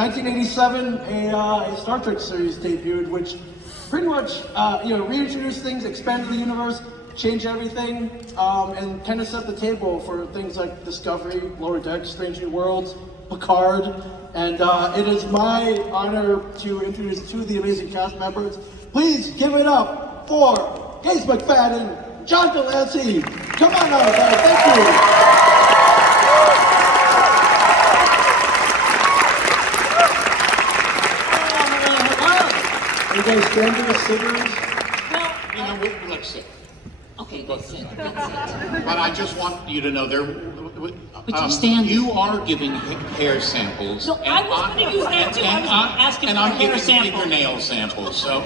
1987, a Star Trek series debuted, which pretty much reintroduced things, expanded the universe, changed everything, and kind of set the table for things like Discovery, Lower Decks, Strange New Worlds, Picard, and it is my honor to introduce two of the amazing cast members. Please give it up for Gates McFadden, John Lancie. Come on out, guys. Thank you. You guys standing as sitters? Well, let's sit. Okay, let's sit. But I just want you to know you are giving hair samples. No, I was going to use that too. I was asking for a hair sample. And I'm giving fingernail samples, so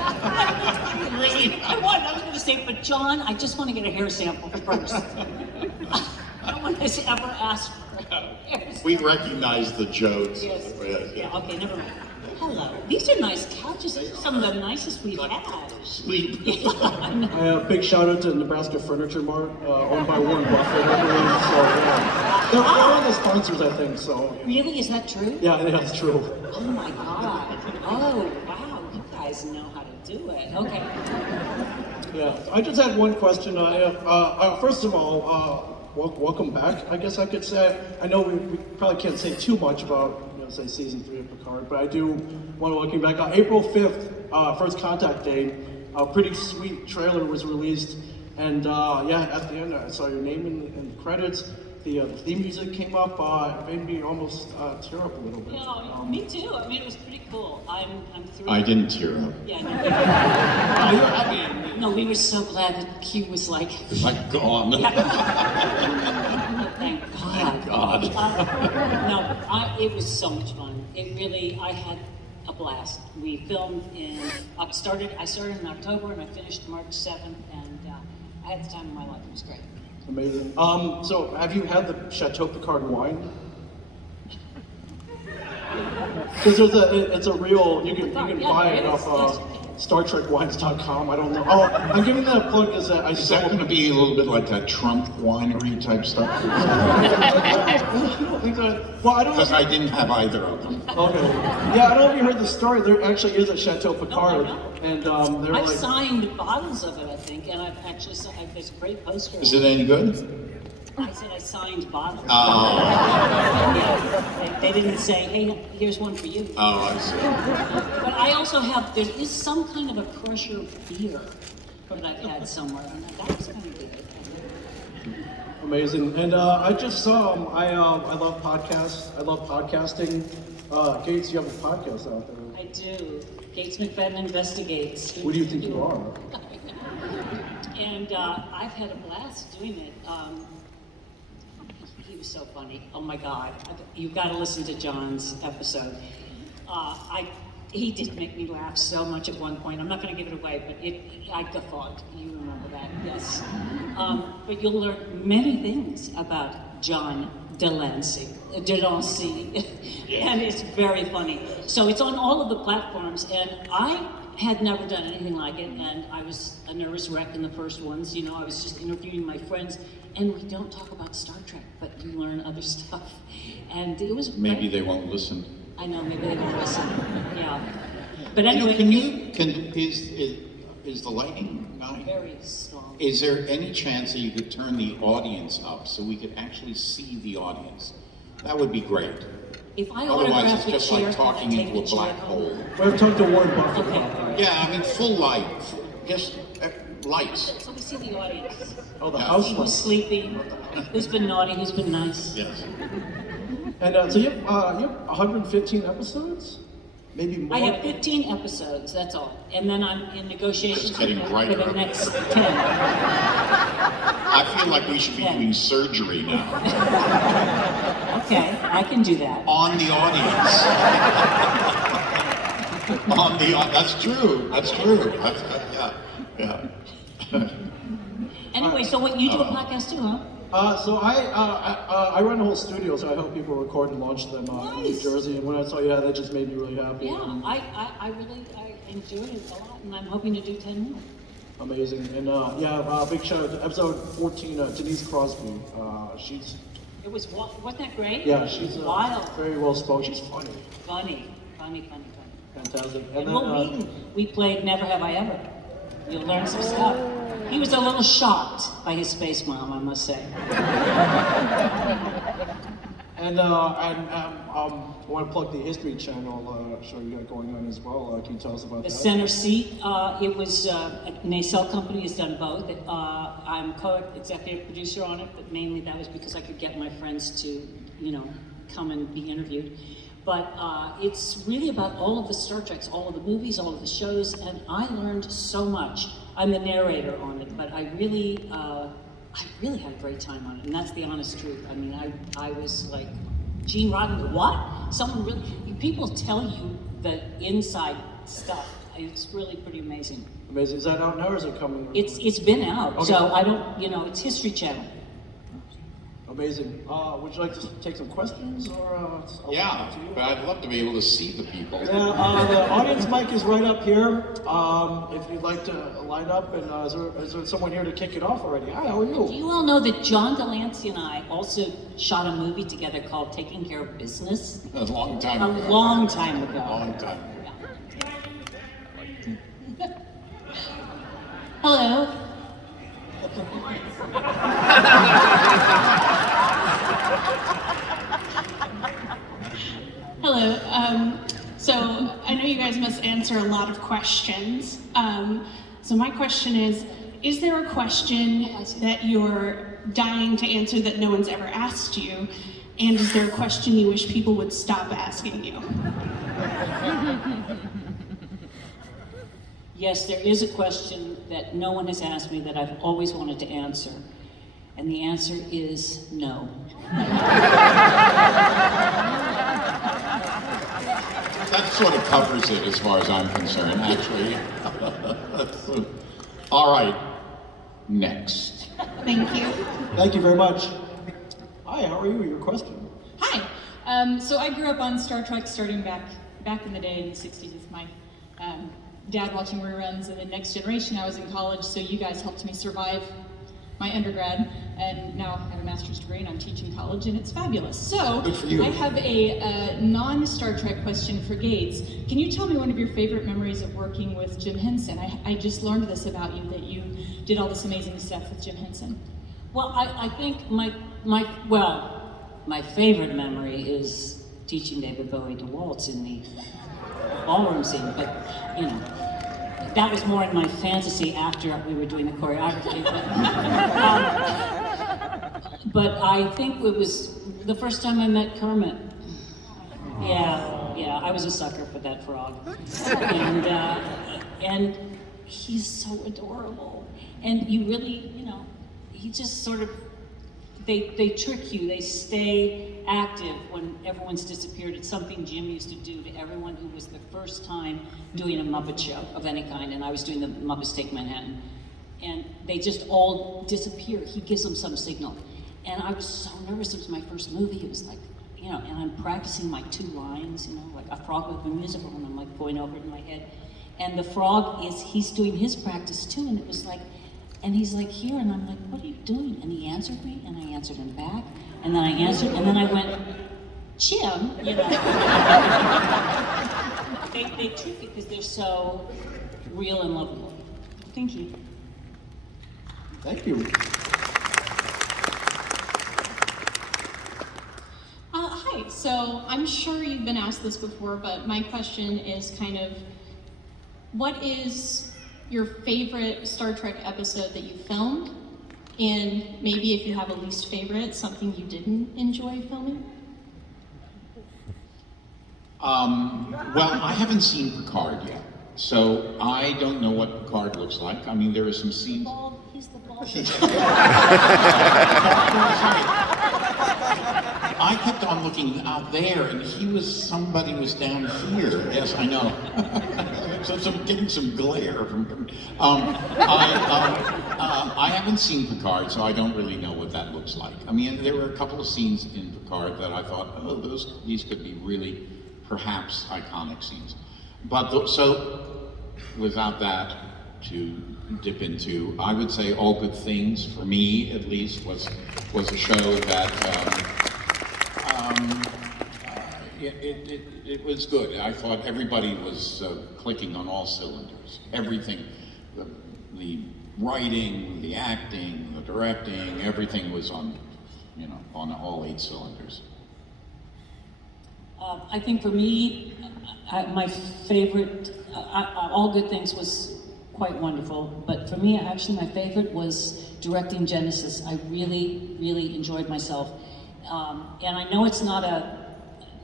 really. I was going to say, but John, I just want to get a hair sample first. I don't want to ever ask for a hair sample. We recognize the jokes. Yes. Yeah, okay, never mind. Hello. These are nice couches. These are some of the nicest we've had. Sleep. A big shout out to Nebraska Furniture Mart, owned by Warren Buffett, I believe. So they're one of the sponsors, I think. So really, is that true? Yeah, that's true. Oh my God. Oh wow, you guys know how to do it. Okay. Yeah, I just had one question. First of all, welcome back. I guess I could say. I know we probably can't say too much about say season 3 of Picard, but I do want to welcome you back. April 5th, first contact day, a pretty sweet trailer was released, and at the end I saw your name in the credits. The theme music came up, it made me almost tear up a little bit. Yeah, me too. I mean, it was pretty cool. I'm thrilled. I didn't tear up. Yeah, no. No, we were so glad that Q was like gone. Thank God. It was so much fun. It really, I had a blast. We filmed I started in October and I finished March 7th, and I had the time of my life. It was great. Amazing. So have you had the Chateau Picard wine? Because it's a real, you can buy it off StarTrekWines.com. I don't know. Oh, I'm giving that a plug because Is that going to be a little bit like that Trump winery type stuff? Because I didn't have either of them. Okay. Yeah, I don't know if you heard the story. There actually is a Chateau Picard, and I've signed bottles of it, I think, and I've actually signed. There's a great poster. Is it any good? I said I signed bottles. Oh. Yeah, they didn't say, hey, here's one for you. Oh, I see. But I also there is some kind of a Crusher beer that I've had somewhere, and that was kind of good. Amazing. And I just saw, I love podcasts. I love podcasting. Gates, you have a podcast out there. I do. Gates McFadden Investigates. Who do you think you are? And I've had a blast doing it. He was so funny. Oh my God. You've got to listen to John's episode. He did make me laugh so much at one point. I'm not going to give it away, but I guffawed. You remember that, yes. But you'll learn many things about John Lancie, and it's very funny. So it's on all of the platforms, and I had never done anything like it, and I was a nervous wreck in the first ones. I was just interviewing my friends, and we don't talk about Star Trek, but you learn other stuff. And it was maybe they won't listen. I know, maybe they won't listen. Yeah. But anyway, is the lighting nice? Very strong. Is there any chance that you could turn the audience up so we could actually see the audience? That would be great. If I Otherwise, autograph it's the just chair, like talking can I take into a the black chair hole. We have talked to Warren Buffett Okay. about that. Yeah, I mean, full light, just lights. So we see the audience. Oh, the Yeah. house Who's lights. sleeping? Who's been naughty? Who's been nice? Yes. And so you have 115 episodes? Maybe more? I have 15 episodes, that's all. And then I'm in negotiations It's getting for brighter. the next 10. I feel like we should be doing surgery now Okay, I can do that. on the audience. That's true. Yeah. Anyway, so what you do a podcast too, huh? So I run a whole studio, so I help people record and launch them in New Jersey. And when I saw that just made me really happy. Yeah, I really enjoyed it a lot, and I'm hoping to do 10 more. Amazing. And big shout out to episode 14, Denise Crosby. Wasn't that great? Yeah, she's wild. very well spoken. She's funny. Funny. Funny. Fantastic. And we played Never Have I Ever. You'll learn some stuff. He was a little shocked by his space mom, I must say. And I want to plug the History Channel show you got going on as well. Can you tell us about The that? Center Seat, it was, a nacelle company has done both. I'm co-executive producer on it, but mainly that was because I could get my friends to, come and be interviewed. But it's really about all of the Star Treks, all of the movies, all of the shows, and I learned so much. I'm the narrator on it, but I really had a great time on it, and that's the honest truth. I mean, I was like, Gene Roddenberry, what? Someone really, people tell you the inside stuff. It's really pretty amazing. Amazing. Is that out now or is it coming? It's been out, Okay. so I don't, it's History Channel. Amazing. Would you like to take some questions or? Yeah, but I'd love to be able to see the people. Yeah, the audience mic is right up here. If you'd like to line up, and is there someone here to kick it off already? Hi, how are Do you? you all know that John Lancie and I also shot a movie together called Taking Care of Business? A long time A ago. long time ago. Long time. Hello. Hello. So I know you guys must answer a lot of questions. So my question is there a question that you're dying to answer that no one's ever asked you? And is there a question you wish people would stop asking you? Yes, there is a question that no one has asked me that I've always wanted to answer. And the answer is no. That sort of covers it as far as I'm concerned, actually. All right, next. Thank you. Thank you very much. Hi, how are you? Your question. Hi. So I grew up on Star Trek starting back in the day in the 60s with my dad watching reruns, and then Next Generation. I was in college, so you guys helped me survive my undergrad, and now I have a master's degree and I'm teaching college, and it's fabulous. So Good for you. I have a non-Star Trek question for Gates. Can you tell me one of your favorite memories of working with Jim Henson? I just learned this about you, that you did all this amazing stuff with Jim Henson. Well, I think my favorite memory is teaching David Bowie to waltz in the ballroom scene, but that was more in my fantasy after we were doing the choreography. But I think it was the first time I met Kermit. Yeah, I was a sucker for that frog. And he's so adorable. And you really, he just sort of, they trick you, they stay active when everyone's disappeared. It's something Jim used to do to everyone who was the first time doing a Muppet show of any kind, and I was doing the Muppets Take Manhattan. And they just all disappear. He gives them some signal. And I was so nervous. It was my first movie. It was like, and I'm practicing my 2 lines, like a frog with a musical, and I'm like going over it in my head. And the frog he's doing his practice too, and it was like, and he's like here, and I'm like, what are you doing? And he answered me, and I answered him back, and then I answered, and then I went, Jim, They trick you because they're so real and lovable. Thank you. Thank you. Hi. So I'm sure you've been asked this before, but my question is kind of, what is your favorite Star Trek episode that you filmed? And maybe if you have a least favorite, something you didn't enjoy filming? Well, I haven't seen Picard yet, so I don't know what Picard looks like. I mean, there are some scenes. He's the bald. I kept on looking out there, and somebody was down here. Yes, I know. So I'm getting some glare from him. I haven't seen Picard, so I don't really know what that looks like. I mean, there were a couple of scenes in Picard that I thought, these could be really, perhaps, iconic scenes. But so, without that to dip into, I would say All Good Things, for me at least, was a show that it was good. I thought everybody was clicking on all cylinders. Everything, the writing, the acting, the directing, everything was on, on all 8 cylinders. I think for me, my favorite, All Good Things was quite wonderful, but for me, actually my favorite was directing Genesis. I really, really enjoyed myself. And I know it's not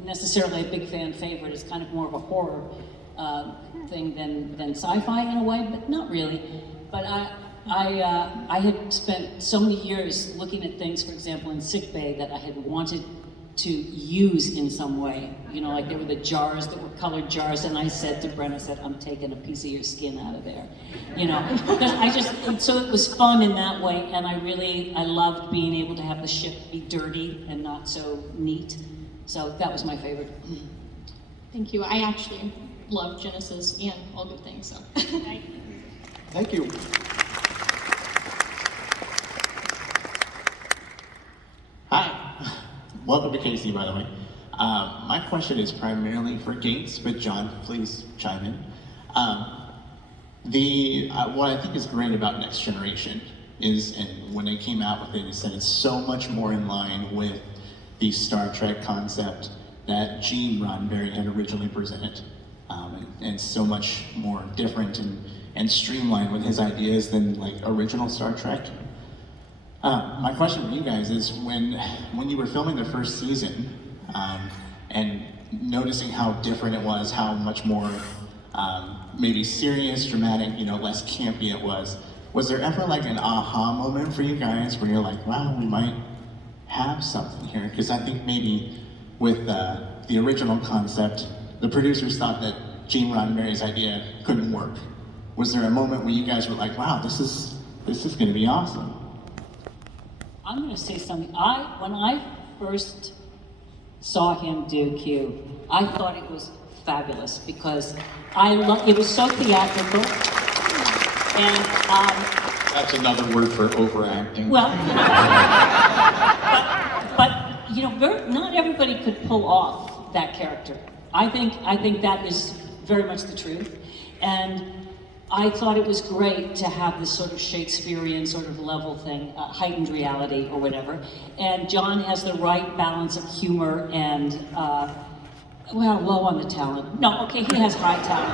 necessarily a big fan favorite, it's kind of more of a horror thing than sci-fi in a way, but not really. But I had spent so many years looking at things, for example, in sickbay that I had wanted to use in some way. Like there were the jars that were colored jars, and I said to Brent, I said, I'm taking a piece of your skin out of there. Because so it was fun in that way, and I loved being able to have the ship be dirty and not so neat. So that was my favorite. Thank you. I actually love Genesis and All Good Things, so. Thank you. Hi. Welcome to Casey, by the way. My question is primarily for Gates, but John, please chime in. What I think is great about Next Generation is, and when they came out with it, is that it's so much more in line with the Star Trek concept that Gene Roddenberry had originally presented, and so much more different and streamlined with his ideas than like original Star Trek. My question for you guys is, when you were filming the first season, and noticing how different it was, how much more maybe serious, dramatic, less campy it was there ever like an aha moment for you guys where you're like, wow, we might have something here? Because I think maybe with the original concept, the producers thought that Gene Roddenberry's idea couldn't work. Was there a moment where you guys were like, wow, this is going to be awesome? I'm going to say something. When I first saw him do Q, I thought it was fabulous because it was so theatrical, and That's another word for overacting. well, but not everybody could pull off that character. I think that is very much the truth, and I thought it was great to have this sort of Shakespearean sort of level thing, heightened reality or whatever. And John has the right balance of humor and, low on the talent. No, okay, he has high talent.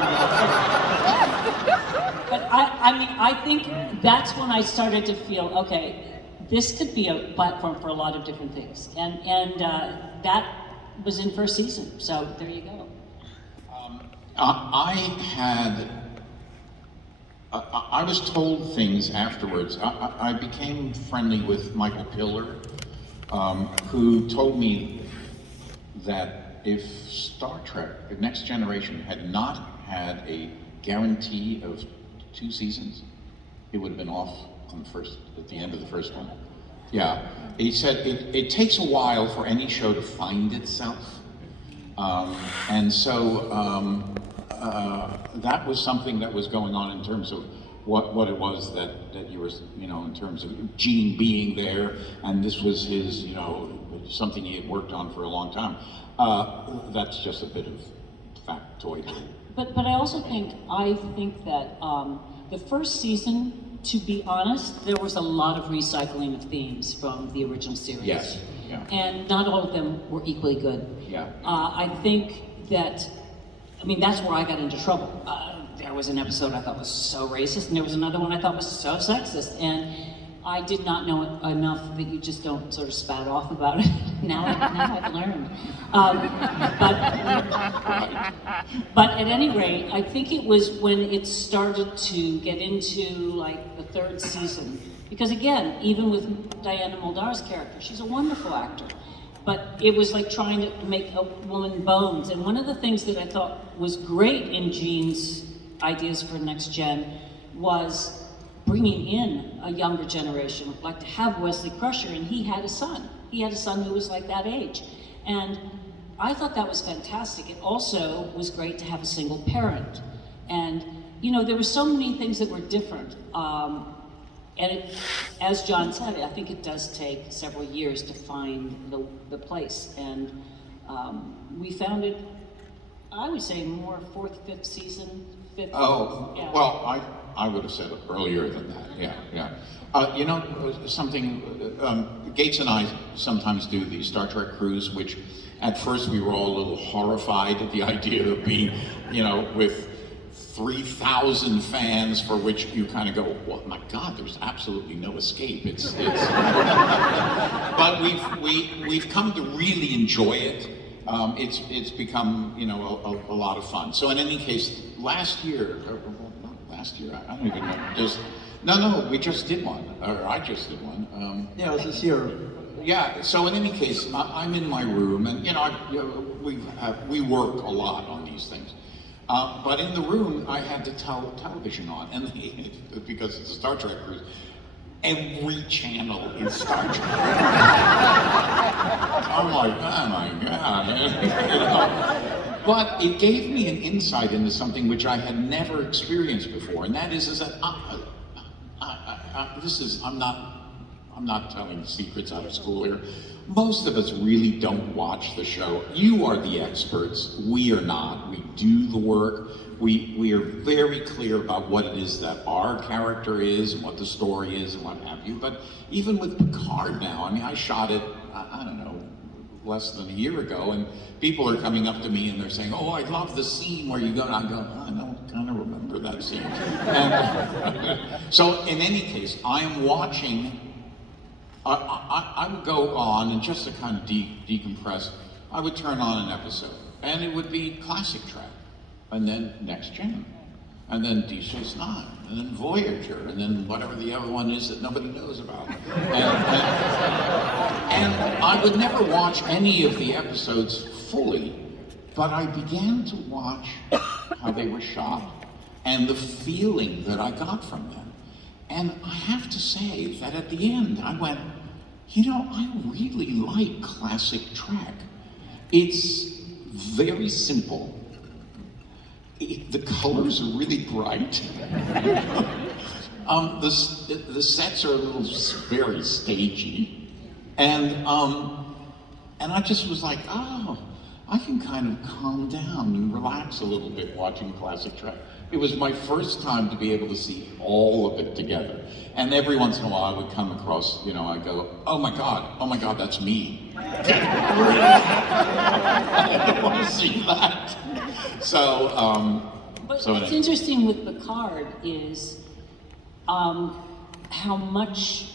But I think that's when I started to feel, okay, this could be a platform for a lot of different things. And that was in first season, so there you go. I was told things afterwards. I became friendly with Michael Piller, who told me that if Star Trek, The Next Generation, had not had a guarantee of 2 seasons, it would have been off at the end of the first one. Yeah, he said it takes a while for any show to find itself. And so that was something that was going on in terms of what it was that you were, in terms of Gene being there, and this was his, something he had worked on for a long time. That's just a bit of factoid. But I also think that the first season, to be honest, there was a lot of recycling of themes from the original series. Yes. Yeah. And not all of them were equally good. Yeah. I think that, that's where I got into trouble. There was an episode I thought was so racist, and there was another one I thought was so sexist, and I did not know enough that you just don't sort of spat off about it. now I've learned. But at any rate, I think it was when it started to get into like the 3rd season, because again, even with Diana Muldaur's character, she's a wonderful actor, but it was like trying to make a woman bones. And one of the things that I thought was great in Gene's ideas for Next Gen was bringing in a younger generation, like to have Wesley Crusher, and he had a son. He had a son who was like that age. And I thought that was fantastic. It also was great to have a single parent. And, there were so many things that were different. As John said, I think it does take several years to find the place. And We found it, I would say more fourth, fifth season, fifth. Oh, yeah. well, I would have said it earlier than that, yeah. You know, something, Gates and I sometimes do the Star Trek cruise, which at first we were all a little horrified at the idea of being, you know, with 3,000 fans, for which you kind of go, well, my God, there's absolutely no escape. It's but we've come to really enjoy it. It's become, you know, a lot of fun. So in any case, last year, I don't even know. No, we just did one, or I just did one. Yeah, it was this year. Yeah. So in any case, I'm in my room, and you know, we work a lot on these things. But in the room, I had the television on, and because it's a Star Trek cruise, every channel is Star Trek. I'm like, oh my God. You know? But it gave me an insight into something which I had never experienced before, and that is that I'm not telling secrets out of school here. Most of us really don't watch the show. You are the experts. We are not. We do the work. We are very clear about what it is that our character is and what the story is and what have you. But even with Picard now, I mean, I shot it, I don't know, less than a year ago, and people are coming up to me and they're saying, oh, I love the scene where you go, and I go, I don't kind of remember that scene. And so in any case, I am watching, I would go on, and just to kind of decompress, I would turn on an episode, and it would be classic Trek, and then Next Gen, and then Deep Space Nine, and then Voyager, and then whatever the other one is that nobody knows about. And I would never watch any of the episodes fully, but I began to watch how they were shot and the feeling that I got from them. And I have to say that at the end, I went, you know, I really like classic Trek. It's very simple. The colors are really bright. The sets are a little very stagey. And I just was like, oh, I can kind of calm down and relax a little bit watching classic Trek. It was my first time to be able to see all of it together. And every once in a while I would come across, you know, I go, oh my God, that's me. I don't want to see that. So, But so what's interesting with Picard is how much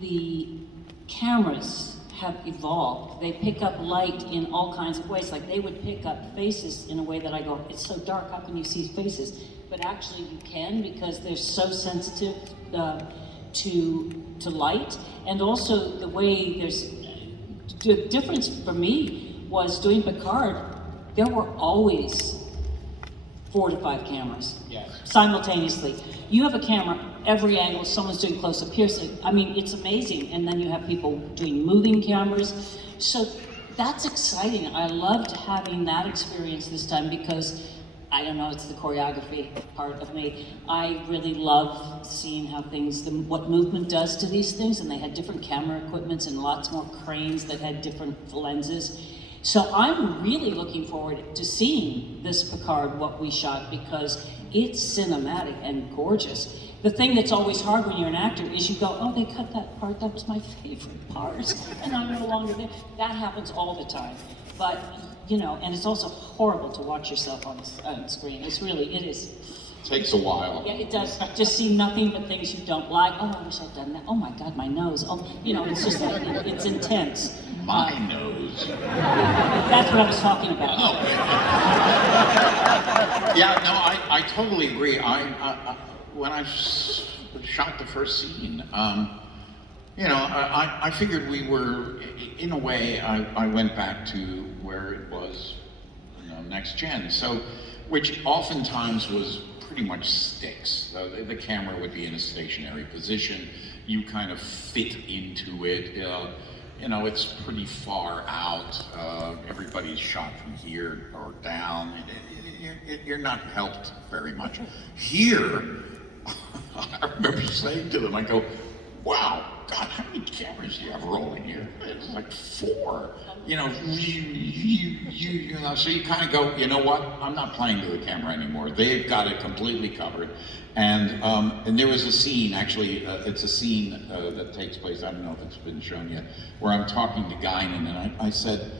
the cameras have evolved. They pick up light in all kinds of ways. Like they would pick up faces in a way that I go, it's so dark, how can you see faces? But actually you can, because they're so sensitive to light. And also the way the difference for me was doing Picard, there were always 4 to 5 cameras. Yes. Simultaneously. You have a camera, every angle, someone's doing close-up here. So, I mean, it's amazing. And then you have people doing moving cameras. So that's exciting. I loved having that experience this time because, I don't know, it's the choreography part of me. I really love seeing how what movement does to these things. And they had different camera equipments and lots more cranes that had different lenses. So I'm really looking forward to seeing this Picard, what we shot, because it's cinematic and gorgeous. The thing that's always hard when you're an actor is you go, oh, they cut that part, that was my favorite part, and I'm no longer there. That happens all the time. But, you know, and it's also horrible to watch yourself on screen. It is. takes a while. Yeah, it does. Just see nothing but things you don't like. Oh, I wish I'd done that. Oh my God, my nose. Oh, you know, it's just like, it's intense. My nose. That's what I was talking about. Oh. Yeah, no, I totally agree. When I shot the first scene, you know, I figured we were, in a way, I went back to where it was, you know, Next Gen. So, which oftentimes was pretty much sticks. The camera would be in a stationary position. You kind of fit into it. You know, it's pretty far out. Everybody's shot from here or down. You're not helped very much. Here, I remember saying to them, I go, wow, God, how many cameras do you have rolling here? It's like 4. You know, so you kind of go, you know what? I'm not playing to the camera anymore. They've got it completely covered. And there was a scene, actually, it's a scene that takes place, I don't know if it's been shown yet, where I'm talking to Guinan, and I said,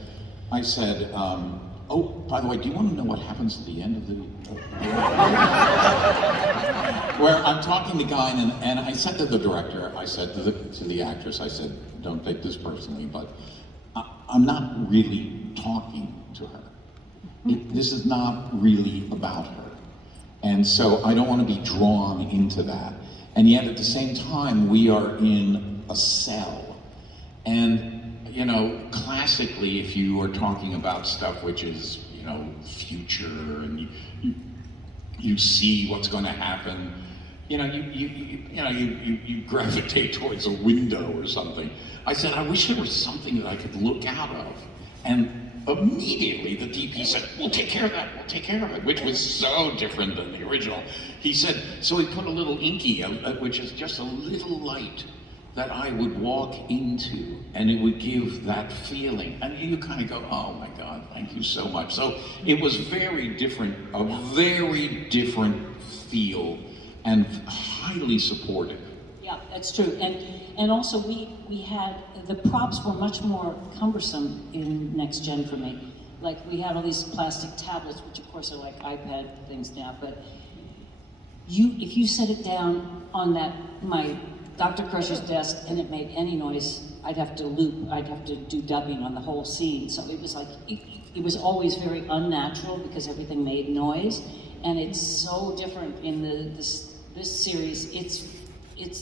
oh, by the way, do you want to know what happens at the end of the... where I'm talking to Guinan, and I said to the director, I said to the actress, I said, don't take this personally, but I'm not really talking to her. This is not really about her. And so I don't want to be drawn into that. And yet at the same time, we are in a cell. And, you know, classically, if you are talking about stuff which is, you know, future, and you see what's going to happen, you know, you gravitate towards a window or something. I said, I wish there was something that I could look out of. And immediately the DP said, we'll take care of that, we'll take care of it, which was so different than the original. He said, so he put a little inky, which is just a little light that I would walk into, and it would give that feeling. And you kind of go, oh my God, thank you so much. So it was very different, a very different feel, and highly supportive. Yeah, that's true. And also we had, the props were much more cumbersome in Next Gen for me. Like, we had all these plastic tablets, which of course are like iPad things now, but if you set it down on my Dr. Crusher's desk and it made any noise, I'd have to do dubbing on the whole scene. So it was like, it was always very unnatural because everything made noise. And it's so different in this series. It's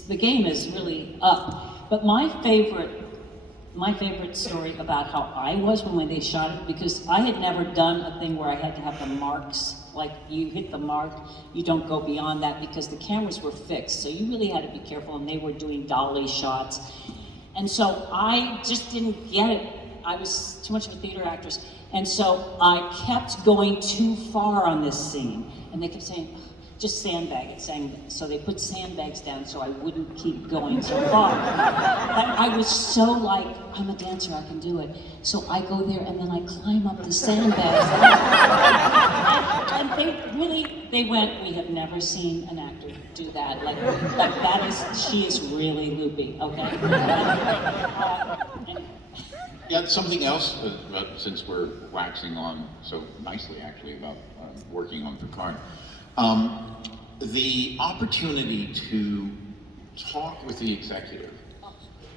the game is really up. But my favorite story about how I was when they shot it, because I had never done a thing where I had to have the marks, like you hit the mark, you don't go beyond that, because the cameras were fixed. So you really had to be careful, and they were doing dolly shots. And so I just didn't get it. I was too much of a theater actress. And so I kept going too far on this scene. And they kept saying, just sandbag it, so they put sandbags down so I wouldn't keep going so far. And I was so like, I'm a dancer, I can do it. So I go there and then I climb up the sandbags. And they went, we have never seen an actor do that. Like she is really loopy, okay? Yeah, something else, since we're waxing on so nicely actually about working on Picard. The opportunity to talk with the executive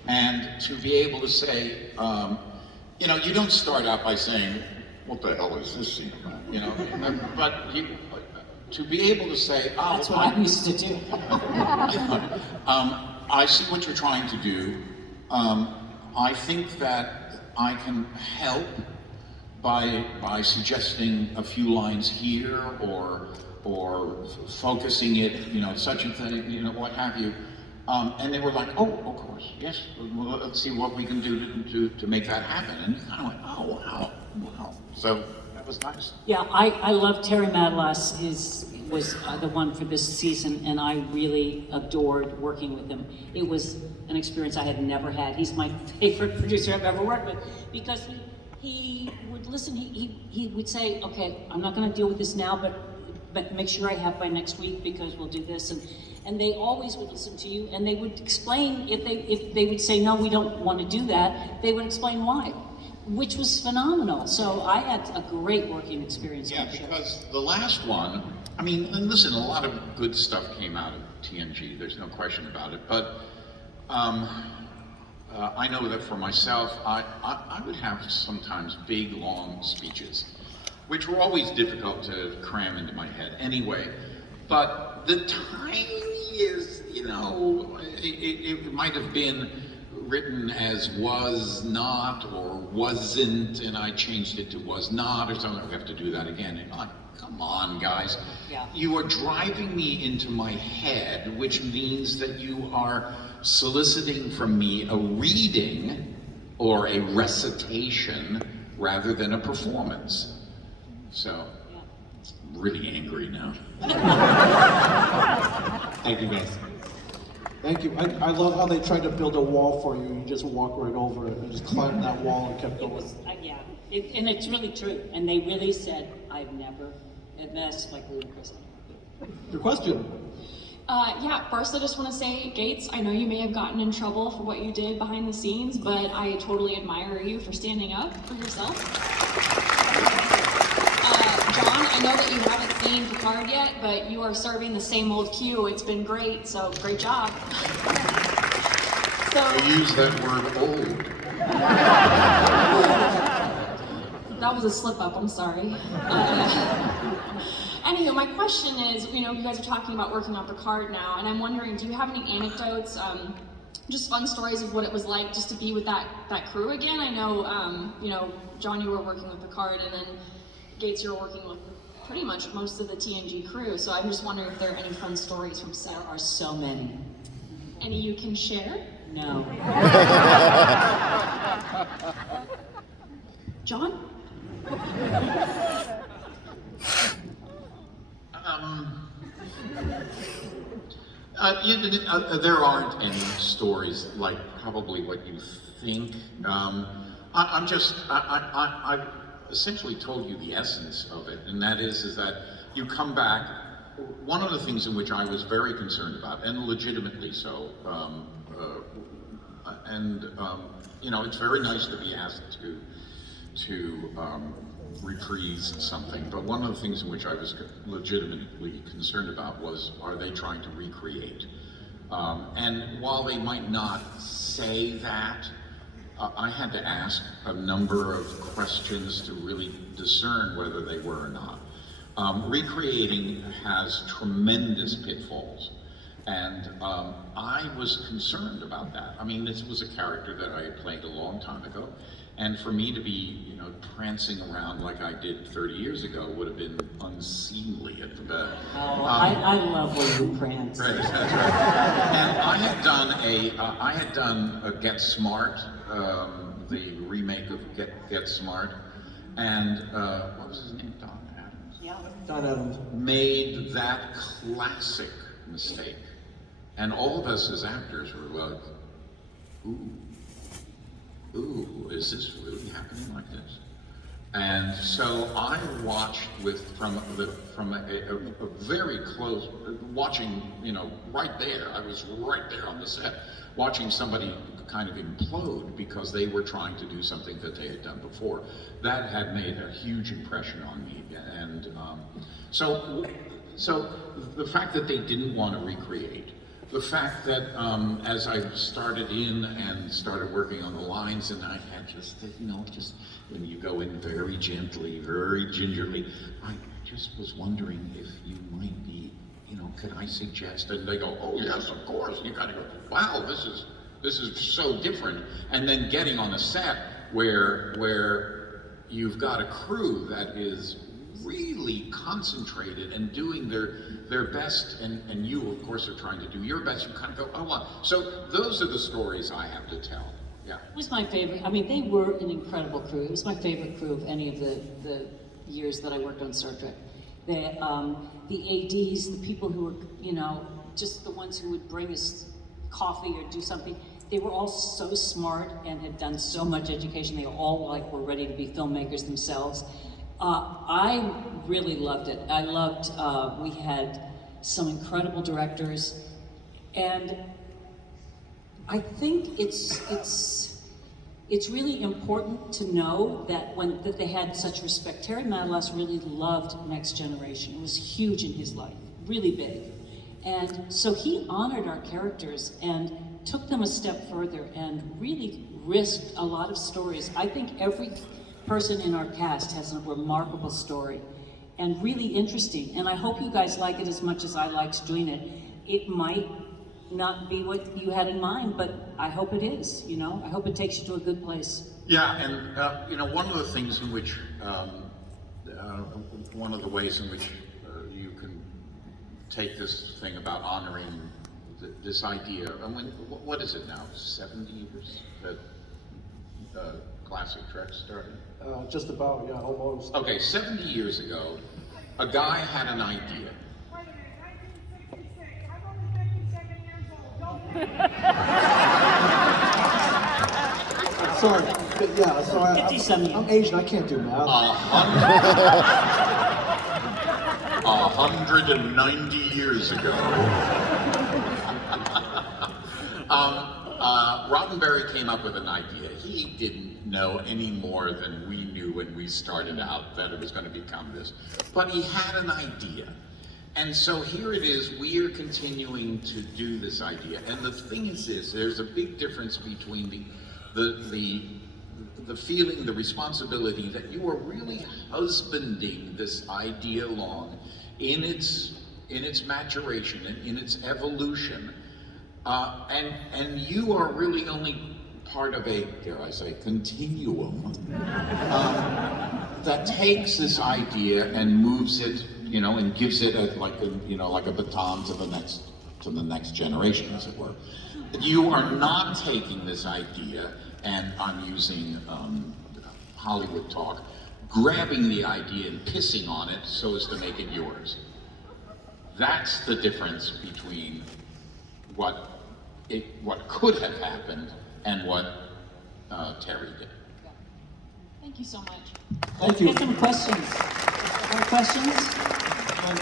and to be able to say, you know, you don't start out by saying, what the hell is this scene about? You know, but to be able to say, oh, that's what I used to do. I see what you're trying to do. I think that I can help by suggesting a few lines here, or focusing it, you know, such a thing, you know, what have you. And they were like, oh, of course, yes, well, let's see what we can do to make that happen. And you kind of went, oh, wow. So that was nice. Yeah, I love Terry Matalas, was the one for this season, and I really adored working with him. It was an experience I had never had. He's my favorite producer I've ever worked with, because he would listen, he would say, okay, I'm not gonna deal with this now, but make sure I have by next week, because we'll do this. And they always would listen to you, and they would explain, if they would say, no, we don't want to do that, they would explain why, which was phenomenal. So I had a great working experience. Yeah, because the last one, I mean, and listen, a lot of good stuff came out of TNG, there's no question about it, but I know that for myself, I would have sometimes big, long speeches, which were always difficult to cram into my head anyway. But the tiniest, you know, it might have been written as was not or wasn't, and I changed it to was not or something. We have to do that again. And I'm like, come on, guys. Yeah. You are driving me into my head, which means that you are soliciting from me a reading or a recitation rather than a performance. So, I'm really angry now. Thank you, guys. Thank you. I love how they tried to build a wall for you. You just walk right over it and just climbed that wall and kept It going. was, yeah, and it's really true. And they really said, I've never, and that's like ludicrous. Your question. Yeah, first I just want to say, Gates, I know you may have gotten in trouble for what you did behind the scenes, but I totally admire you for standing up for yourself. John, I know that you haven't seen Picard yet, but you are serving the same old cue. It's been great, so great job. So, I use that word old. that was a slip up, I'm sorry. Anywho, my question is, you guys are talking about working on Picard now, and I'm wondering, do you have any anecdotes, just fun stories of what it was like just to be with that crew again? I know, John, you were working with Picard, and then Gates, you were working with pretty much most of the TNG crew, so I'm just wondering if there are any fun stories from set. There are so many. Any you can share? No. John? There aren't any stories like probably what you think. I've essentially told you the essence of it, and that is that you come back. One of the things in which I was very concerned about, and legitimately so, it's very nice to be asked to reprise something, but one of the things in which I was legitimately concerned about was, are they trying to recreate? And while they might not say that, I had to ask a number of questions to really discern whether they were or not. Recreating has tremendous pitfalls, and I was concerned about that. I mean, this was a character that I had played a long time ago, and for me to be, prancing around like I did 30 years ago would have been unseemly at the best. Oh, I love when you prance. Right, that's right. And I had done a Get Smart, the remake of Get Smart, and what was his name? Don Adams. Yeah. Don Adams. Made that classic mistake, and all of us as actors were like, ooh, is this really happening like this? And so I watched from a very close, watching, right there. I was right there on the set, watching somebody kind of implode because they were trying to do something that they had done before. That had made a huge impression on me, and so the fact that they didn't want to recreate, the fact that as I started in and started working on the lines, and I had just when you go in very gently, very gingerly, I just was wondering if you might be, could I suggest? And they go, oh yes, of course. You gotta go, wow, this is so different. And then getting on a set where you've got a crew that is really concentrated and doing their best, and you of course are trying to do your best. You kind of go, oh wow. So those are the stories I have to tell. Yeah. It was my favorite. I mean, they were an incredible crew. It was my favorite crew of any of the years that I worked on Star Trek. The ADs, the people who were, just the ones who would bring us coffee or do something. They were all so smart and had done so much education. They all were ready to be filmmakers themselves. I really loved it. I loved, we had some incredible directors, and I think it's really important to know that they had such respect. Terry Matalas really loved Next Generation. It was huge in his life, really big. And so he honored our characters and took them a step further and really risked a lot of stories. I think every person in our cast has a remarkable story and really interesting. And I hope you guys like it as much as I liked doing it. It might not be what you had in mind, but I hope it is, I hope it takes you to a good place. Yeah, and one of the things in which, one of the ways in which you can take this thing about honoring this idea, what is it now, 70 years that Classic Trek started? Just about, yeah, almost. Okay, 70 years ago, a guy had an idea. Sorry, but yeah, so 50-some years. I'm Asian, I can't do math. 190 years ago. Roddenberry came up with an idea. He didn't know any more than we knew when we started out that it was going to become this. But he had an idea. And so here it is, we are continuing to do this idea. And the thing is this, there's a big difference between the feeling, the responsibility that you are really husbanding this idea along in its maturation and in its evolution. And you are really only part of a, dare I say, continuum that takes this idea and moves it, you know, and gives it like a baton to the next generation, as it were. You are not taking this idea, and I'm using Hollywood talk, grabbing the idea and pissing on it so as to make it yours. That's the difference between what could have happened and what Terry did. Thank you so much. Thank you. Get some questions. More questions?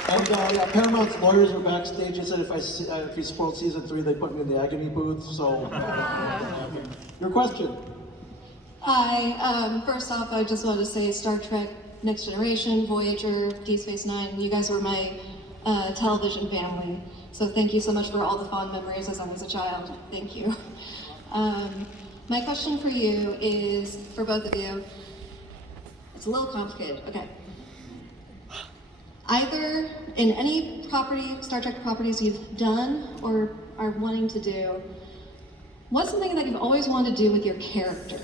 And yeah, Paramount's lawyers were backstage. They said if you spoiled season 3, they put me in the agony booth. So, your question. Hi, first off, I just wanted to say Star Trek Next Generation, Voyager, Deep Space Nine, you guys were my television family. So thank you so much for all the fond memories as I was a child. Thank you. My question for you is, for both of you, it's a little complicated. Okay. Either in any Star Trek properties you've done or are wanting to do, what's something that you've always wanted to do with your character?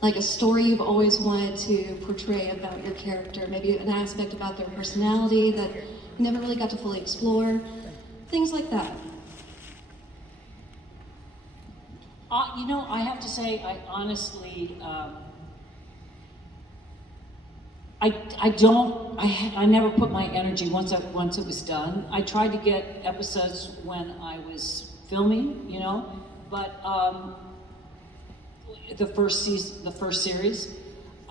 Like a story you've always wanted to portray about your character, maybe an aspect about their personality that you never really got to fully explore, things like that. You know, I have to say, I honestly, I never put my energy once it was done. I tried to get episodes when I was filming, you know, but the first series,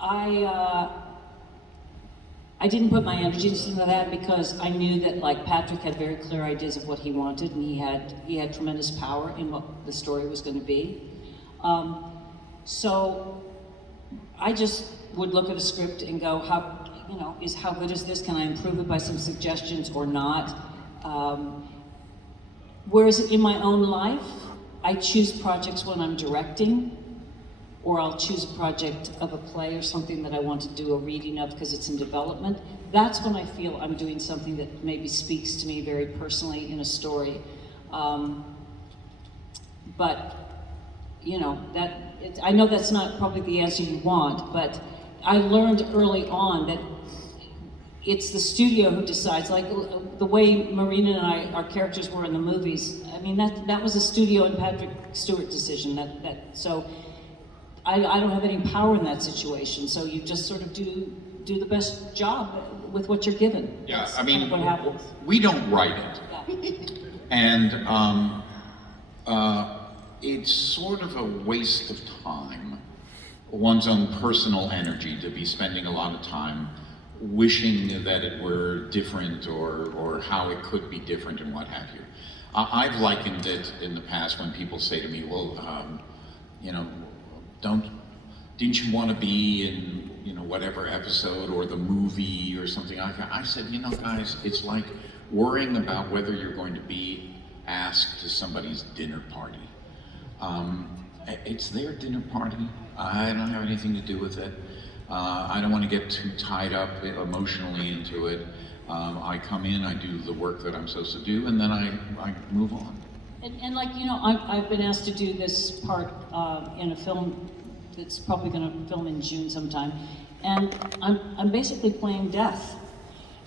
I didn't put my energy into that because I knew that like Patrick had very clear ideas of what he wanted, and he had tremendous power in what the story was going to be. So I just would look at a script and go, how good is this? Can I improve it by some suggestions or not? Whereas in my own life, I choose projects when I'm directing, or I'll choose a project of a play or something that I want to do a reading of because it's in development. That's when I feel I'm doing something that maybe speaks to me very personally in a story. But, you know, I know that's not probably the answer you want, but I learned early on that it's the studio who decides, like the way Marina and our characters were in the movies. I mean, that was a studio and Patrick Stewart decision. So I don't have any power in that situation. So you just sort of do the best job with what you're given. Yeah, That's I mean, kind of what happens. we don't write it. Yeah. And it's sort of a waste of time, one's own personal energy, to be spending a lot of time wishing that it were different or how it could be different and what have you. I've likened it in the past when people say to me, well, you know, didn't you want to be in, you know, whatever episode or the movie or something like that? I said, you know, guys, it's like worrying about whether you're going to be asked to somebody's dinner party. It's their dinner party. I don't have anything to do with it. I don't want to get too tied up emotionally into it. I come in, I do the work that I'm supposed to do, and then I move on. And like, you know, I've been asked to do this part in a film that's probably going to film in June sometime, and I'm basically playing death.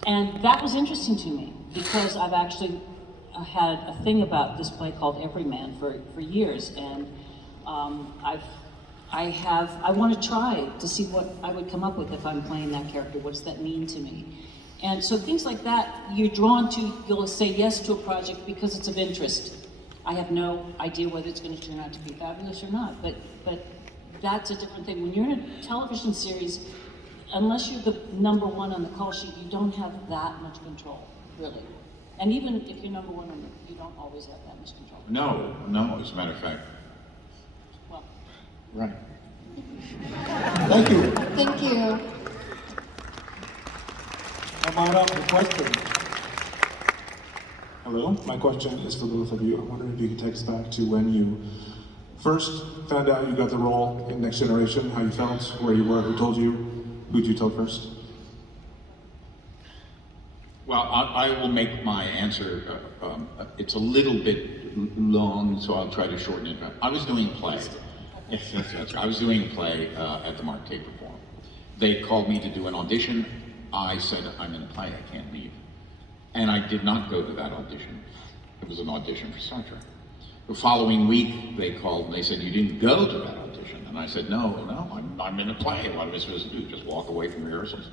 And that was interesting to me because I've actually had a thing about this play called Everyman for years, and I want to try to see what I would come up with if I'm playing that character. What does that mean to me? And so things like that, you're drawn to, you'll say yes to a project because it's of interest. I have no idea whether it's going to turn out to be fabulous or not. But that's a different thing. When you're in a television series, unless you're the number one on the call sheet, you don't have that much control, really. And even if you're number one, you don't always have that much control. No, as a matter of fact. Well, Right. Thank you. Thank you. I'm on up for question. Hello, my question is for both of you. I wonder if you could take us back to when you first found out you got the role in Next Generation, how you felt, where you were, who told you, who'd you tell first? Well, I will make my answer, it's a little bit long, so I'll try to shorten it. I was doing a play. Yes, I was doing a play at the Mark Taper Forum. They called me to do an audition. I said, I'm in a play, I can't leave. And I did not go to that audition. It was an audition for Star Trek. The following week, they called and they said, you didn't go to that audition. And I said, no, I'm in a play. What am I supposed to do? Just walk away from rehearsals?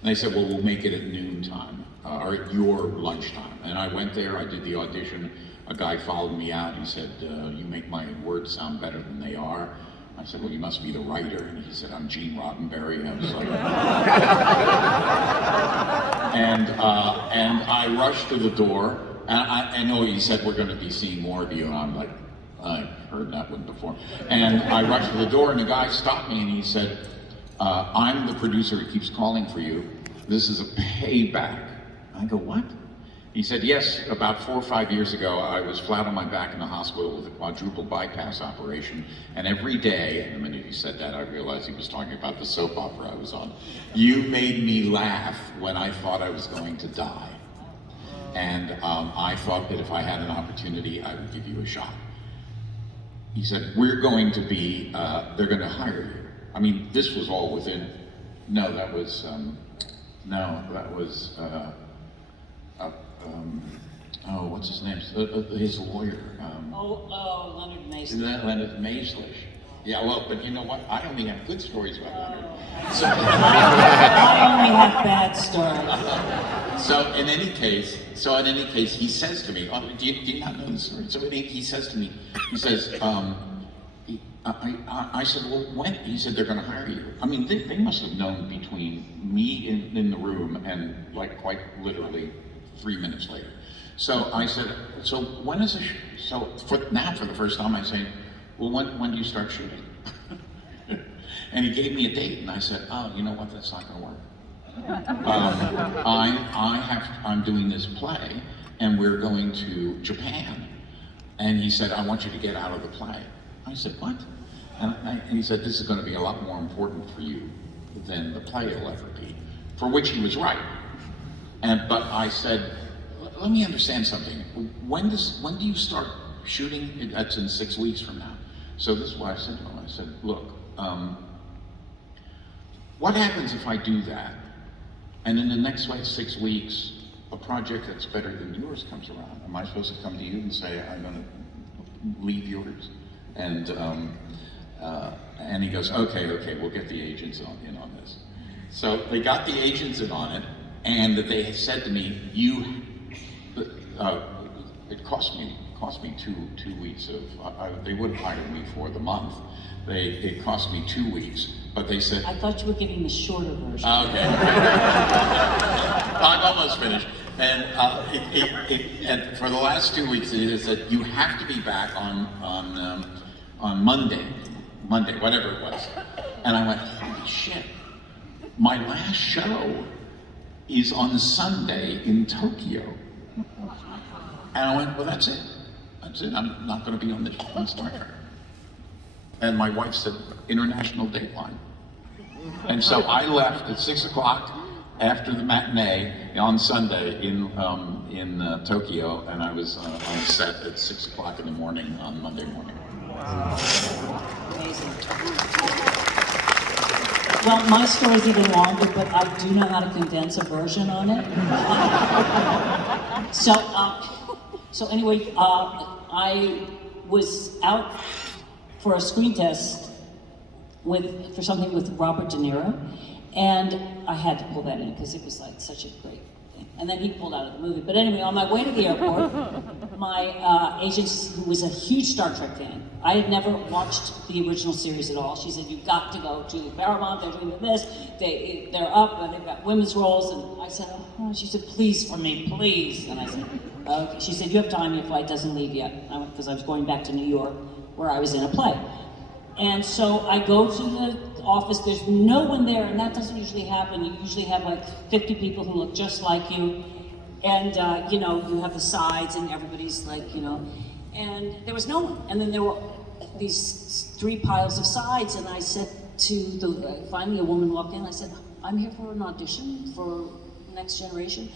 And they said, well, we'll make it at noontime, or at your lunchtime. And I went there, I did the audition. A guy followed me out. He said, you make my words sound better than they are. I said, well, you must be the writer. And he said, I'm Gene Roddenberry. I was like, and I rushed to the door. And I know he said, we're going to be seeing more of you. And I'm like, I've heard that one before. And I rushed to the door, and the guy stopped me, and he said, I'm the producer who keeps calling for you. This is a payback. I go, what? He said, yes, about 4 or 5 years ago, I was flat on my back in the hospital with a quadruple bypass operation, and every day, and the minute he said that, I realized he was talking about the soap opera I was on. You made me laugh when I thought I was going to die. And I thought that if I had an opportunity, I would give you a shot. He said, we're going to be, they're going to hire you. I mean, this was all within, what's his name? His lawyer. Leonard Mason. Leonard Maislish. Yeah, well, but you know what? I only have good stories about Leonard. So, I only have bad stories. So in any case, he says to me, do you not know this story? So he says to me, he says, I said, well, when? He said, they're going to hire you. I mean, they must have known between me in the room and like quite literally 3 minutes later. So I said, so when is the so for the first time I say, well, when do you start shooting? And he gave me a date, and I said, oh, you know what, that's not going to work. I'm doing this play, and we're going to Japan. And he said, I want you to get out of the play. I said, what? And he said, this is going to be a lot more important for you than the play will ever be. For which he was right. But I said, let me understand something. When do you start shooting? That's in 6 weeks from now. So this is what I said to him. I said, look, what happens if I do that, and in the next 6 weeks, a project that's better than yours comes around? Am I supposed to come to you and say, I'm going to leave yours? And he goes, okay, we'll get the agents in on this. So they got the agents in on it, and they said to me, it cost me 2 weeks of, they would have hired me for the month. It cost me 2 weeks, but they said, I thought you were giving the shorter version. Okay. I'm almost finished. And and for the last 2 weeks, it said you have to be back on Monday, whatever it was. And I went, holy shit! My last show is on Sunday in Tokyo. And I went, well, that's it. I'm not going to be on this on Star Trek. And my wife said, international dateline. And so I left at 6 o'clock after the matinee on Sunday in Tokyo, and I was on set at 6 o'clock in the morning on Monday morning. Amazing. Well, my story's even longer, but I do know how to condense a version on it. So anyway, I was out for a screen test for something with Robert De Niro, and I had to pull that in because it was like such a great thing. And then he pulled out of the movie. But anyway, on my way to the airport, my agent, who was a huge Star Trek fan, I had never watched the original series at all. She said, "You've got to go to Paramount. They're doing this. They're up. And they've got women's roles." And I said, "Oh." She said, "Please for me, please." And I said, "Okay." She said, "You have time. Your flight doesn't leave yet." Because I was going back to New York, where I was in a play. And so I go to the office. There's no one there, and that doesn't usually happen. You usually have like 50 people who look just like you. And, you know, you have the sides and everybody's like, you know, and there was no one. And then there were these 3 piles of sides, and I said to finally a woman walked in, I said, "I'm here for an audition for Next Generation."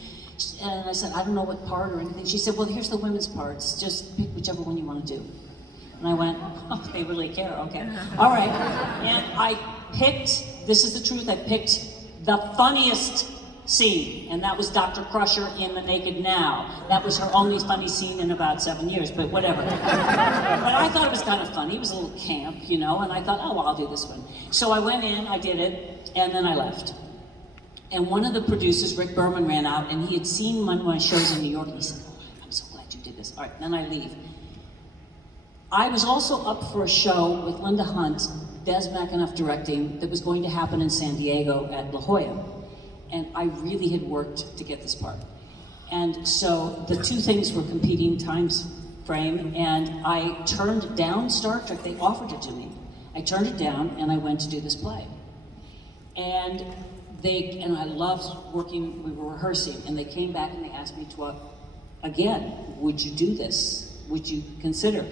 And I said, "I don't know what part or anything." She said, "Well, here's the women's parts. Just pick whichever one you want to do." And I went, "Oh, they really care, okay. All right." And I picked, this is the truth, I picked the funniest scene, and that was Dr. Crusher in The Naked Now. That was her only funny scene in about 7 years, but whatever. But I thought it was kind of funny. It was a little camp, you know, and I thought, oh, well, I'll do this one. So I went in, I did it, and then I left. And one of the producers, Rick Berman, ran out, and he had seen one of my shows in New York, and he said, "Oh, I'm so glad you did this." All right, then I leave. I was also up for a show with Linda Hunt, Des McAnuff directing, that was going to happen in San Diego at La Jolla. And I really had worked to get this part. And so the two things were competing times frame, and I turned down Star Trek. They offered it to me. I turned it down, and I went to do this play. And I loved working, we were rehearsing, and they came back and they asked me to, again, would you do this? Would you consider?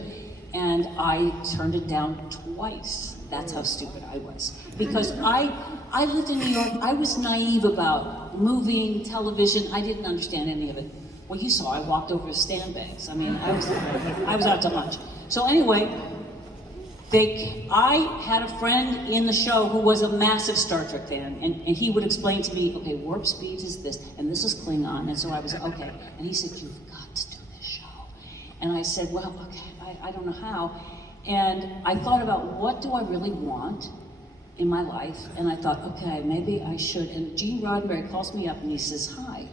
And I turned it down twice. That's how stupid I was. Because I lived in New York, I was naive about moving, television, I didn't understand any of it. Well, you saw I walked over sandbags. I mean, I was out to lunch. So anyway, I had a friend in the show who was a massive Star Trek fan, and he would explain to me, okay, warp speed is this, and this is Klingon, and so I was, okay. And he said, "You've got to do this show." And I said, well, okay, I don't know how. And I thought about, what do I really want in my life? And I thought, okay, maybe I should. And Gene Roddenberry calls me up and he says, "Hi.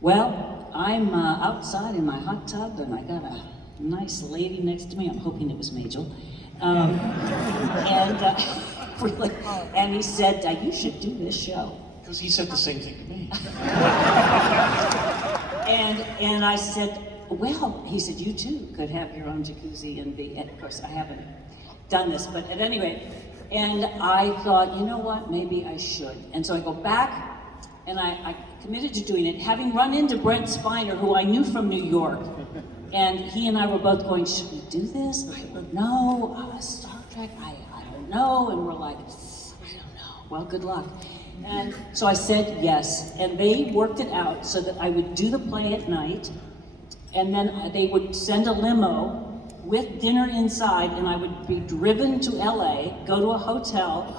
Well, I'm outside in my hot tub and I got a nice lady next to me." I'm hoping it was Majel. And he said, "You should do this show." Because he said the same thing to me. And I said, well, he said, "You too could have your own jacuzzi and be," and of course I haven't done this, but at any rate, and I thought, you know what, maybe I should. And so I go back and I committed to doing it, having run into Brent Spiner, who I knew from New York, and he and I were both going, "Should we do this? I don't know, Star Trek, I don't know," and we're like, "I don't know, well, good luck." And so I said yes, and they worked it out so that I would do the play at night, and then they would send a limo with dinner inside, and I would be driven to LA, go to a hotel,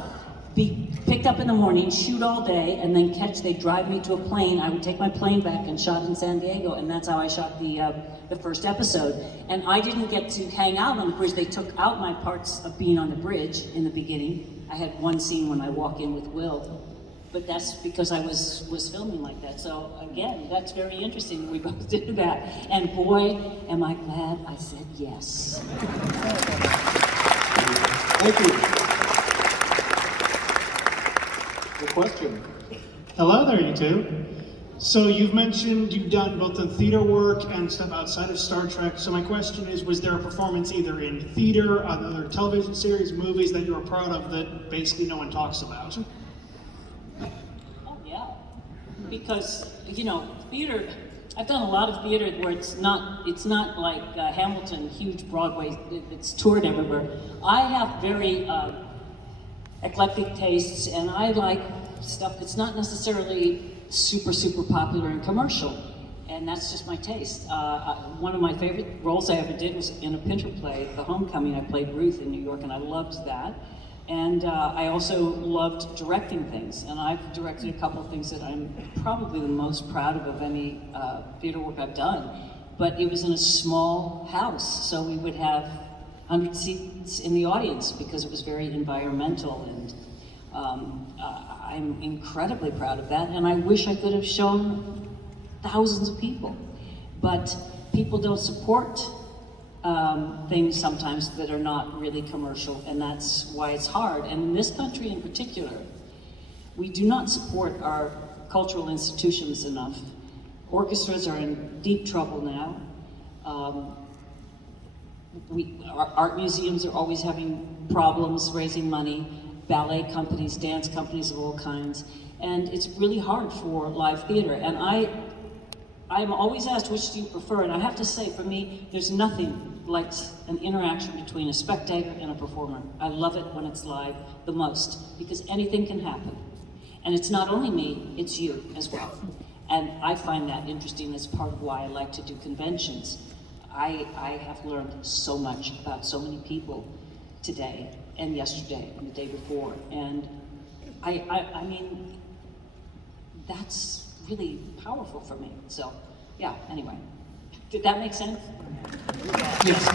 be picked up in the morning, shoot all day, and then they'd drive me to a plane. I would take my plane back and shot in San Diego, and that's how I shot the first episode. And I didn't get to hang out on the bridge. They took out my parts of being on the bridge in the beginning. I had one scene when I walk in with Will, but that's because I was filming like that. So again, that's very interesting. We both did that. And boy, am I glad I said yes. Thank you. The question. Hello there, you two. So you've mentioned you've done both the theater work and stuff outside of Star Trek. So my question is, was there a performance either in theater, other television series, movies that you were proud of that basically no one talks about? Oh yeah, because theater. I've done a lot of theater where it's not like Hamilton, huge Broadway. It's toured everywhere. I have very eclectic tastes, and I like stuff that's not necessarily super popular and commercial, and that's just my taste. One of my favorite roles I ever did was in a Pinter play, The Homecoming. I played Ruth in New York, and I loved that. And I also loved directing things, and I've directed a couple of things that I'm probably the most proud of any theater work I've done. But it was in a small house, so we would have 100 seats in the audience because it was very environmental, and I'm incredibly proud of that, and I wish I could have shown thousands of people. But people don't support things sometimes that are not really commercial, and that's why it's hard. And in this country in particular, we do not support our cultural institutions enough. Orchestras are in deep trouble now. Our art museums are always having problems raising money, ballet companies, dance companies of all kinds, and it's really hard for live theater. And I'm always asked, which do you prefer? And I have to say, for me, there's nothing like an interaction between a spectator and a performer. I love it when it's live the most, because anything can happen. And it's not only me, it's you as well. And I find that interesting as part of why I like to do conventions. I have learned so much about so many people today and yesterday and the day before. And I mean, that's really powerful for me. So, yeah, anyway. Did that make sense? Yes.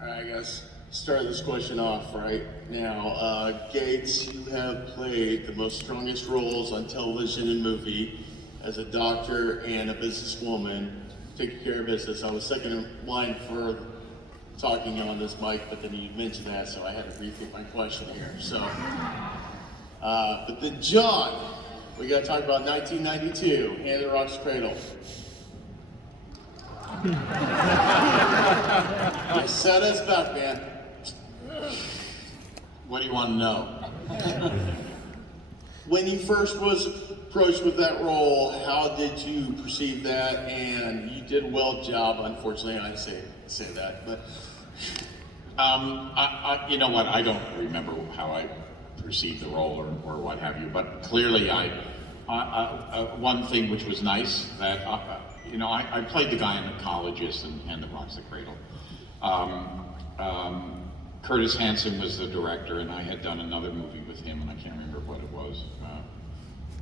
All right, I guess start this question off right now. Gates, you have played the most strongest roles on television and movie as a doctor and a businesswoman, taking care of business. I was second in line for talking on this mic, but then you mentioned that, so I had to rethink my question here. So, but then John, we got to talk about 1992, Hand that Rocks Cradle. I set us back, man. What do you want to know? When you first was approached with that role, how did you perceive that? And you did a well job, unfortunately, I say that, but. You know what, I don't remember how I perceived the role or what have you, but clearly one thing which was nice that, you know, I played the guy in The Colleges and Hand that Rocks the Cradle. Curtis Hanson was the director, and I had done another movie with him, and I can't remember what it was,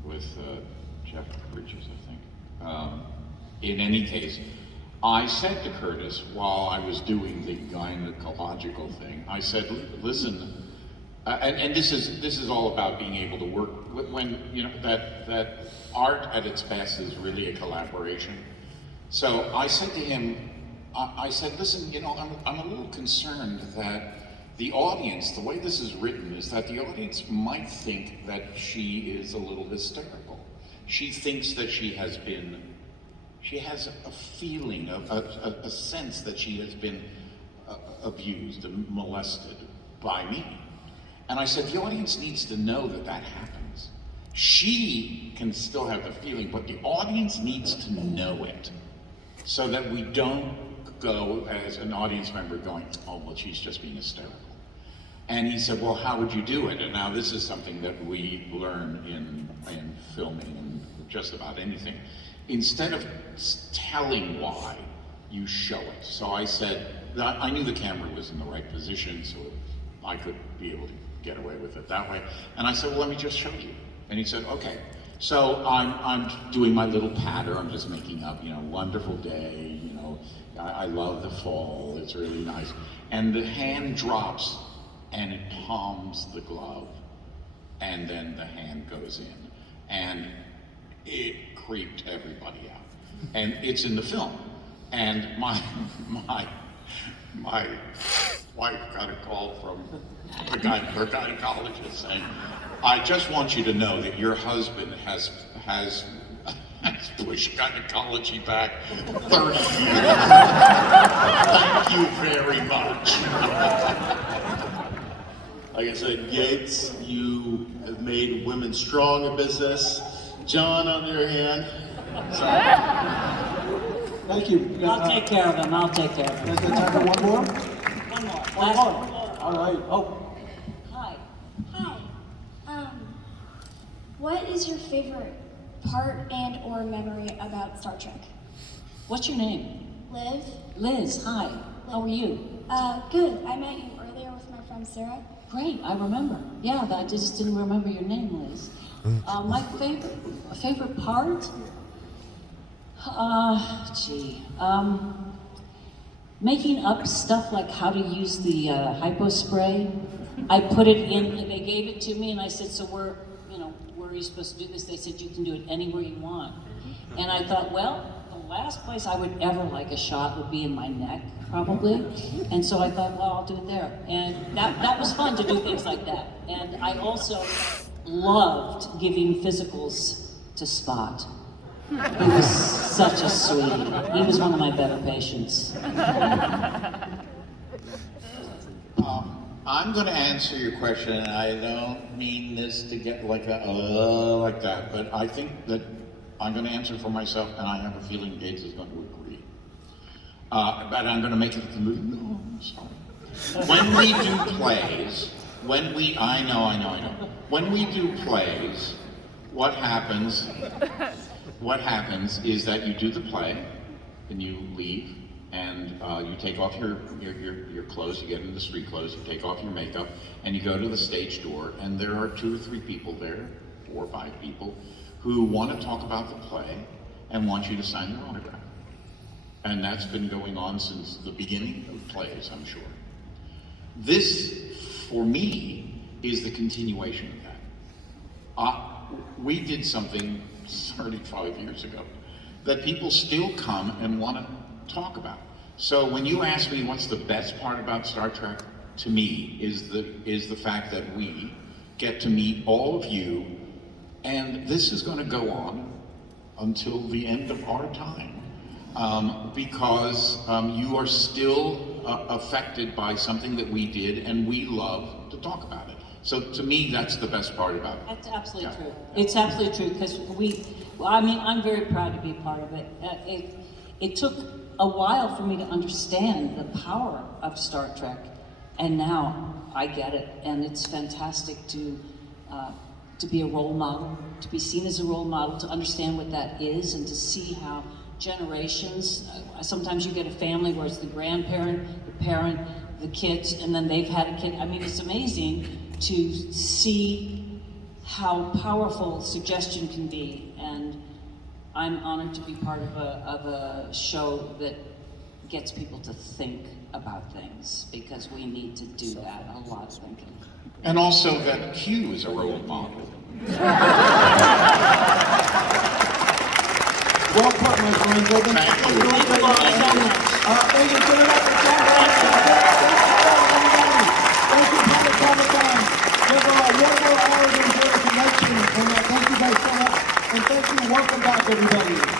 with Jeff Bridges, I think. In any case, I said to Curtis, while I was doing the gynecological thing, I said, listen, and this is all about being able to work when, you know, that art at its best is really a collaboration. So I said to him, I said, listen, you know, I'm a little concerned that the audience, the way this is written, is that the audience might think that she is a little hysterical. She thinks that she has a feeling, a sense that she has been abused and molested by me. And I said, the audience needs to know that that happens. She can still have the feeling, but the audience needs to know it, so that we don't go as an audience member going, oh, well, she's just being hysterical. And he said, well, how would you do it? And now this is something that we learn in filming and just about anything. Instead of telling why, you show it. So I said, I knew the camera was in the right position, so I could be able to get away with it that way. And I said, well, let me just show you. And he said, okay. So I'm doing my little patter. I'm just making up, you know, wonderful day, you know, I love the fall, it's really nice. And the hand drops and it palms the glove. And then the hand goes in. And it creeped everybody out. And it's in the film. And my wife got a call from her gynecologist saying, I just want you to know that your husband has pushed gynecology back 30 years. Thank you very much. Like I said, Gates, you have made women strong in business. John, on the other hand, Thank you. I'll take care of him, I'll take care of him. You guys got time for one more? One more. One Last more. one. All right. Oh, Hi. Hi. What is your favorite part and or memory about Star Trek? What's your name? Liv? Liz, hi. How are you? Good. I met you earlier with my friend Sarah. Great, I remember. Yeah, but I just didn't remember your name, Liz. My favorite part? Making up stuff like how to use the hypo spray. I put it in, they gave it to me and I said, so where are you supposed to do this? They said, you can do it anywhere you want. And I thought, well, the last place I would ever like a shot would be in my neck, probably. And so I thought, well, I'll do it there. And that was fun to do things like that. And I also loved giving physicals to Spot. He was such a sweetie. He was one of my better patients. I'm going to answer your question, and I don't mean this to get like that, but I think that I'm going to answer for myself, and I have a feeling Gates is going to agree. But I'm going to make it the movie. No, I'm sorry. When we do plays, I know. When we do plays, what happens is that you do the play, and you leave, and you take off your clothes, you get into street clothes, you take off your makeup, and you go to the stage door, and there are 2 or 3 people there, 4 or 5 people, who want to talk about the play and want you to sign their autograph. And that's been going on since the beginning of plays, I'm sure. This, for me, is the continuation of that. We did something 35 years ago that people still come and want to talk about. So when you ask me what's the best part about Star Trek, to me, is the fact that we get to meet all of you, and this is going to go on until the end of our time, because you are still affected by something that we did, and we love to talk about it. So to me, that's the best part about it. That's absolutely true. It's absolutely true, because I'm very proud to be part of it. It took a while for me to understand the power of Star Trek, and now I get it, and it's fantastic to be a role model, to be seen as a role model, to understand what that is, and to see how generations, sometimes you get a family where it's the grandparent, the parent, the kids, and then they've had a kid. I mean, it's amazing to see how powerful suggestion can be, and I'm honored to be part of a show that gets people to think about things, because we need to do that, a lot of thinking. And also that Q is a role model. Well put, my friend. Well, Thank you. Thank you for it up for Thank you, Planetcomicon. You're our connection. And thank you guys so much. And thank you. Welcome back, everybody.